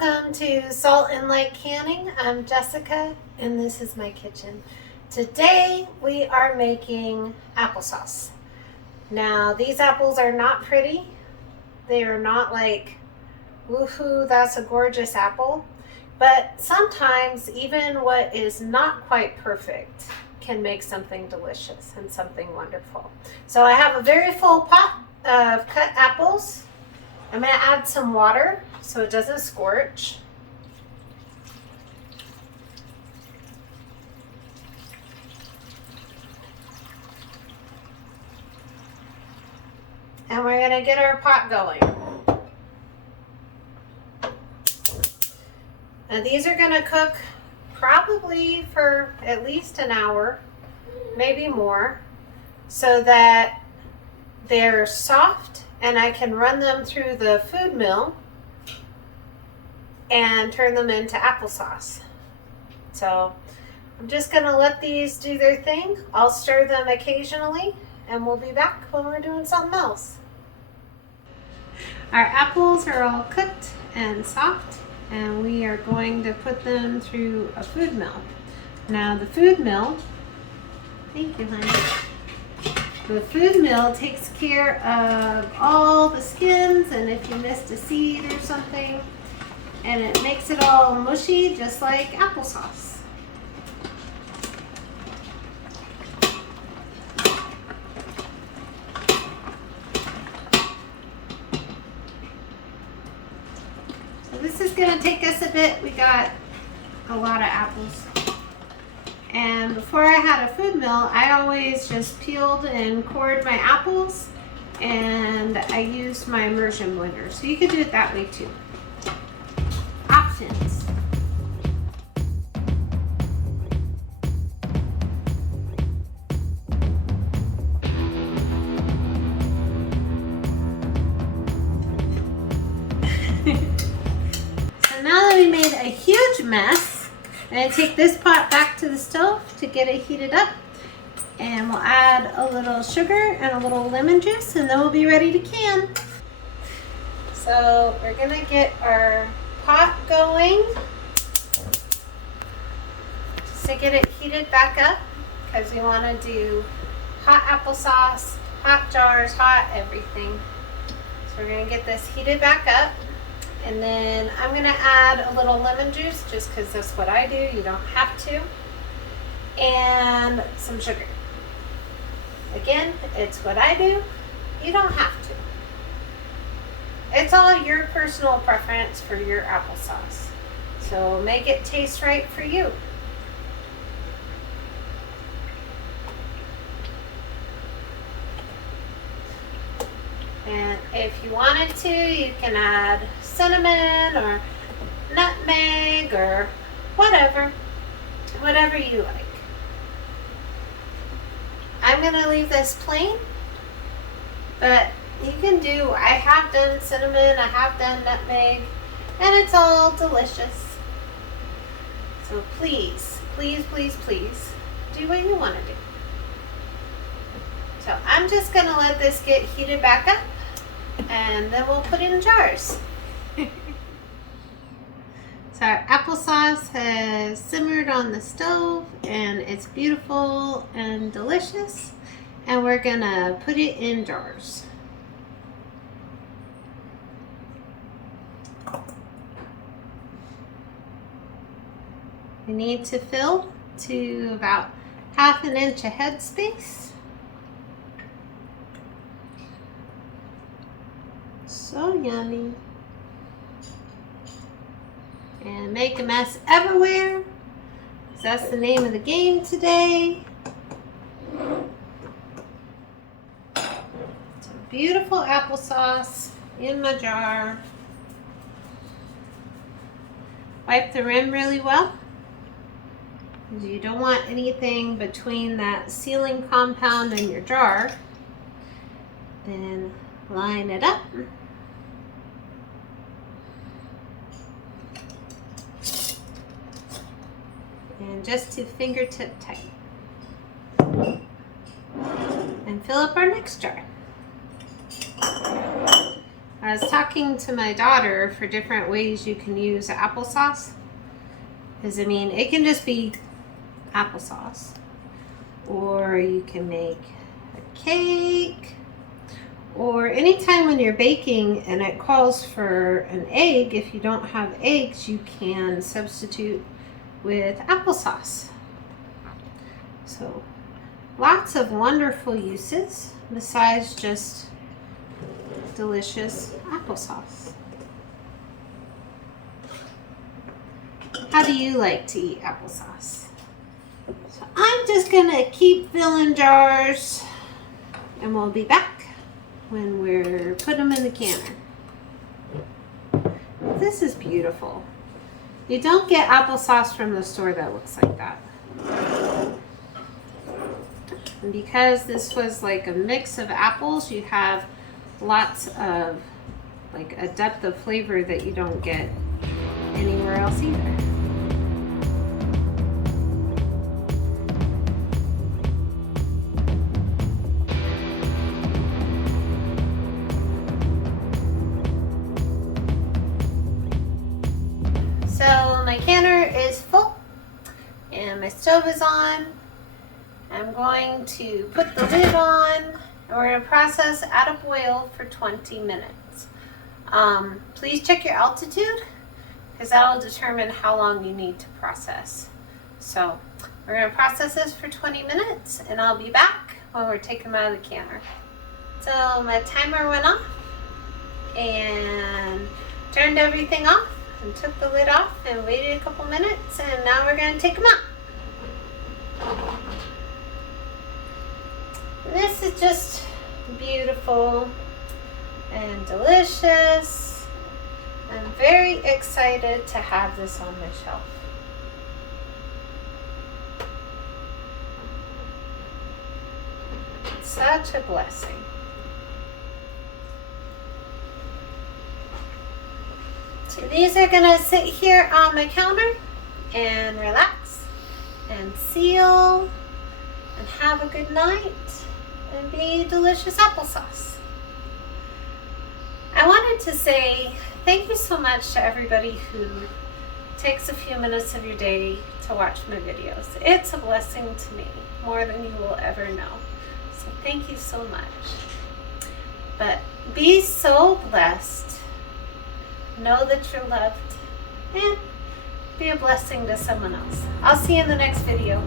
Welcome to Salt and Light Canning. I'm Jessica and this is my kitchen. Today we are making applesauce. Now these apples are not pretty. They are not like, woohoo, that's a gorgeous apple. But sometimes even what is not quite perfect can make something delicious and something wonderful. So I have a very full pot of cut apples. I'm going to add some water so it doesn't scorch. And we're going to get our pot going. Now these are going to cook probably for at least an hour, maybe more, so that they're soft and I can run them through the food mill and turn them into applesauce. So I'm just going to let these do their thing. I'll stir them occasionally and we'll be back when we're doing something else. Our apples are all cooked and soft and we are going to put them through a food mill. Now the food mill, thank you honey. The food mill takes care of all the skins and if you missed a seed or something, and it makes it all mushy just like applesauce. So this is going to take us a bit. We got a lot of apples. And before I had a food mill, I always just peeled and cored my apples and I used my immersion blender. So you could do it that way too. Options. So now that we made a huge mess, I'm going to take this pot back to the stove to get it heated up, and we'll add a little sugar and a little lemon juice and then we'll be ready to can. So we're going to get our pot going just to get it heated back up because we want to do hot applesauce, hot jars, hot everything. So we're going to get this heated back up. And then I'm going to add a little lemon juice just because that's what I do. You don't have to. And some sugar. Again, it's what I do. You don't have to. It's all your personal preference for your applesauce. So make it taste right for you. And if you wanted to, you can add cinnamon or nutmeg or whatever you like. I'm going to leave this plain, but you can do, I have done cinnamon, I have done nutmeg, and it's all delicious. So please, please, please, please do what you want to do. So I'm just going to let this get heated back up and then we'll put it in jars. So our applesauce has simmered on the stove and it's beautiful and delicious, and we're going to put it in jars. We need to fill to about 1/2 inch of head space. So yummy. And make a mess everywhere. That's the name of the game today. Some beautiful applesauce in my jar. Wipe the rim really well, because you don't want anything between that sealing compound and your jar. Then line it up. And just to fingertip tight. And fill up our next jar. Our I was talking to my daughter for different ways you can use applesauce. Because, I mean, it can just be applesauce. Or you can make a cake. Or anytime when you're baking and it calls for an egg, if you don't have eggs, you can substitute with applesauce. So, lots of wonderful uses besides just delicious applesauce. How do you like to eat applesauce? So I'm just gonna keep filling jars and we'll be back when we're put them in the canner. This is beautiful. You don't get applesauce from the store that looks like that. And because this was like a mix of apples, you have lots of like a depth of flavor that you don't get anywhere else either. So my canner is full and my stove is on. I'm going to put the lid on and we're going to process at a boil for 20 minutes. Please check your altitude because that will determine how long you need to process. So we're going to process this for 20 minutes and I'll be back when we're taking them out of the canner. So my timer went off and turned everything off and took the lid off and waited a couple minutes, and now we're going to take them out. This is just beautiful and delicious. I'm very excited to have this on my shelf. Such a blessing. So these are gonna sit here on my counter and relax and seal and have a good night and be delicious applesauce. I wanted to say thank you so much to everybody who takes a few minutes of your day to watch my videos. It's a blessing to me, more than you will ever know. So thank you so much. But be so blessed. Know that you're loved and be a blessing to someone else. I'll see you in the next video.